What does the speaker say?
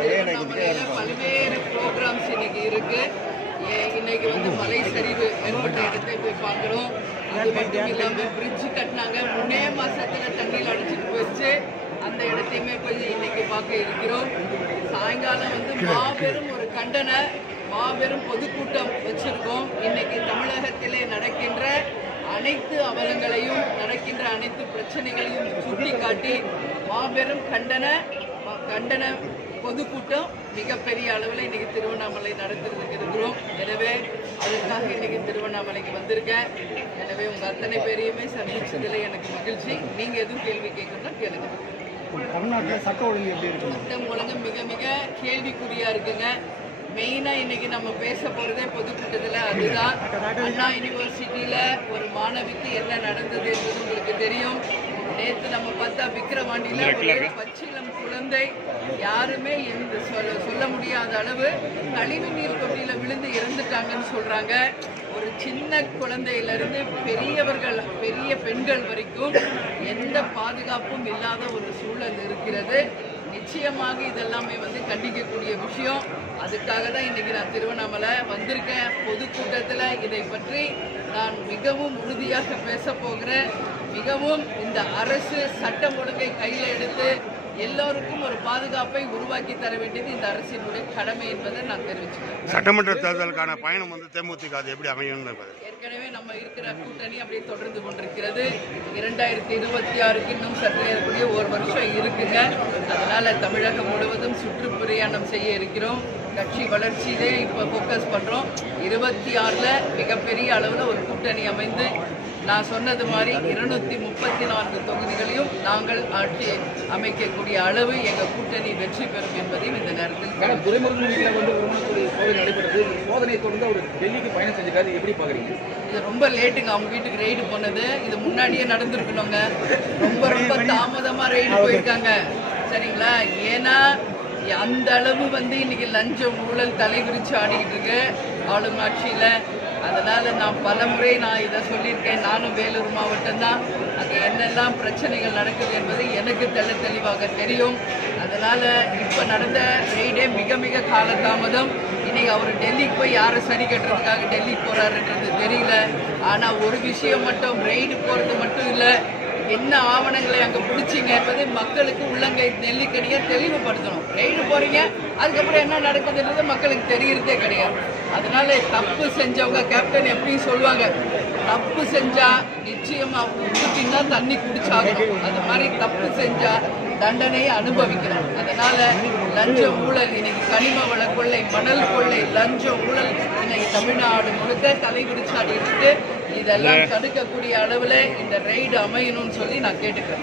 பல்வேறு ப்ரோக்ராம்ஸ் இன்னைக்கு இருக்கு. ஏ- இன்னைக்கு வந்து மலை சரிவு ஏற்பட்ட இடத்தை போய் பார்க்குறோம். அது மட்டும் இல்லாம பிரிட்ஜ் கட்டினாங்க. மூணே மாசத்துல தண்ணியில் அடிச்சிட்டு போயிடுச்சு. அந்த இடத்தையுமே போய் இன்னைக்கு பார்க்க இருக்கிறோம். சாயங்காலம் வந்து மாபெரும் ஒரு கண்டன மாபெரும் பொதுக்கூட்டம் வச்சிருக்கோம். இன்னைக்கு தமிழகத்திலே நடக்கின்ற அனைத்து அவலங்களையும் நடக்கின்ற அனைத்து பிரச்சனைகளையும் சுட்டிக்காட்டி மாபெரும் கண்டன கண்டன பொதுக்கூட்டம் மிகப்பெரிய அளவில் இன்னைக்கு திருவண்ணாமலை நடத்துறதுக்கு இருக்கிறோம் எனவே அதுக்காக இன்னைக்கு திருவண்ணாமலைக்கு வந்திருக்கேன். எனவே உங்க அத்தனை பேரையுமே சந்திச்சதுல எனக்கு மகிழ்ச்சி. நீங்க எதுவும் கேள்வி கேட்கணும்னா கேளுங்க. தமிழ்நாட்டில் சட்ட ஒழுங்கு எப்படி இருக்கு? சட்டம் ஒழுங்கு மிக மிக கேள்விக்குறியா இருக்குங்க. மெயினா இன்னைக்கு நம்ம பேச போறதே பொதுக்கூட்டத்துல அதுதான். அண்ணா யூனிவர்சிட்டியில ஒரு மாணவிக்கு என்ன நடந்தது என்பது உங்களுக்கு தெரியும். நேத்து நம்ம பார்த்தா விக்கிரவாண்டியில ஒரு பச்சிளம் குழந்தை யாருமே இந்த சொல்ல சொல்ல முடியாத அளவு கழிவு நீர் தொட்டியில் விழுந்து இறந்துட்டாங்கன்னு சொல்கிறாங்க ஒரு சின்ன குழந்தையிலிருந்து பெரியவர்கள் பெரிய பெண்கள் வரைக்கும் எந்த பாதுகாப்பும் இல்லாத ஒரு சூழல் இருக்கிறது. நிச்சயமாக இதெல்லாமே வந்து கண்டிக்கக்கூடிய விஷயம். அதுக்காக தான் இன்றைக்கி நான் திருவண்ணாமலை வந்திருக்கேன். பொதுக்கூட்டத்தில் இதை பற்றி நான் மிகவும் உறுதியாக பேச போகிறேன். மிகவும் இந்த அரசு சட்டம் ஒழுங்கை கையில் எடுத்து எல்லோருக்கும் ஒரு பாதுகாப்பை உருவாக்கி தர வேண்டியது இந்த அரசினுடைய கடமை என்பதை நான் தெரிவிச்சுக்கிறேன். சட்டமன்ற தேர்தலுக்கான பயணம் வந்து தேமுதிக அது எப்படி அமையும் ஏற்கனவே நம்ம இருக்கிற கூட்டணி அப்படியே தொடர்ந்து கொண்டிருக்கிறது. இரண்டாயிரத்தி இருபத்தி ஆறுக்கு இன்னும் சற்று ஏறக்கூடிய ஒரு வருஷம் இருக்குங்க. அதனால தமிழகம் முழுவதும் சுற்றுப்பிரயாணம் செய்ய இருக்கிறோம். கட்சி வளர்ச்சியிலே இப்போ ஃபோக்கஸ் பண்ணுறோம் இருபத்தி ஆறில் மிகப்பெரிய அளவில் ஒரு கூட்டணி அமைந்து நான் சொன்னது மாதிரி இருநூத்தி முப்பத்தி நான்கு தொகுதிகளையும் நாங்கள் ஆட்சி அமைக்கக்கூடிய அளவு எங்கள் கூட்டணி வெற்றி பெறும் என்பதையும் இந்த நேரத்தில் வீட்டில் வந்து ஒரு சோதனை நடைபெற்றது. சோதனையை தொடர்ந்து அவர் டெல்லிக்கு பயணம் செஞ்சிருக்காரு. எப்படி பாக்குறீங்க? இது ரொம்ப லேட்டுங்க. அவங்க வீட்டுக்கு ரெய்டு போனது. இது முன்னாடியே நடந்திருக்கணுங்க. ரொம்ப ரொம்ப தாமதமா ரெய்டு போயிருக்காங்க. சரிங்களா? ஏன்னா அந்த அளவு வந்து இன்னைக்கு லஞ்சம் ஊழல் தலைவிரிச்சு ஆடிக்கிட்டு இருக்கு. ஆளுங்கட்சியில அதனால நான் பலமுறை நான் இதை சொல்லியிருக்கேன். நானும் வேலூர் மாவட்டம்தான். அது என்னெல்லாம் பிரச்சனைகள் நடக்குது என்பது எனக்கு தெளி தெளிவாக தெரியும். அதனால இப்போ நடந்த ரெய்டே மிக மிக காலதாமதம். இன்னைக்கு அவர் டெல்லிக்கு போய் யாரை சரி கட்டுறதுக்காக டெல்லிக்கு போறாருன்றது தெரியல. ஆனால் ஒரு விஷயம் மட்டும் ரெய்டு போகிறது மட்டும் இல்லை. என்ன ஆவணங்களை அங்க பிடிச்சிங்க என்பதை மக்களுக்கு உள்ளங்கை நெல்லிக்கனியை தெளிவுபடுத்தணும். ரெய்டு போறீங்க அதுக்கப்புறம் என்ன நடக்குதுன்றது மக்களுக்கு தெரிகிறதே கிடையாது. அதனால தப்பு செஞ்சவங்க கேப்டன் எப்படியும் சொல்லுவாங்க தப்பு செஞ்சா நிச்சயமா உப்பு தண்ணி குடிச்சாகணும். அந்த மாதிரி தப்பு செஞ்சா தண்டனையை அனுபவிக்கணும் அதனால லஞ்ச ஊழல் இன்னைக்கு கனிம வள கொள்ளை மணல் கொள்ளை லஞ்ச ஊழல் இன்னைக்கு தமிழ்நாடு முழுக்க தலைவிரிச்சாடி இருக்கு இதெல்லாம் தடுக்கக்கூடிய அளவுல இந்த ரெய்டு அமையணும்னு சொல்லி நான் கேட்டுக்கிறேன்.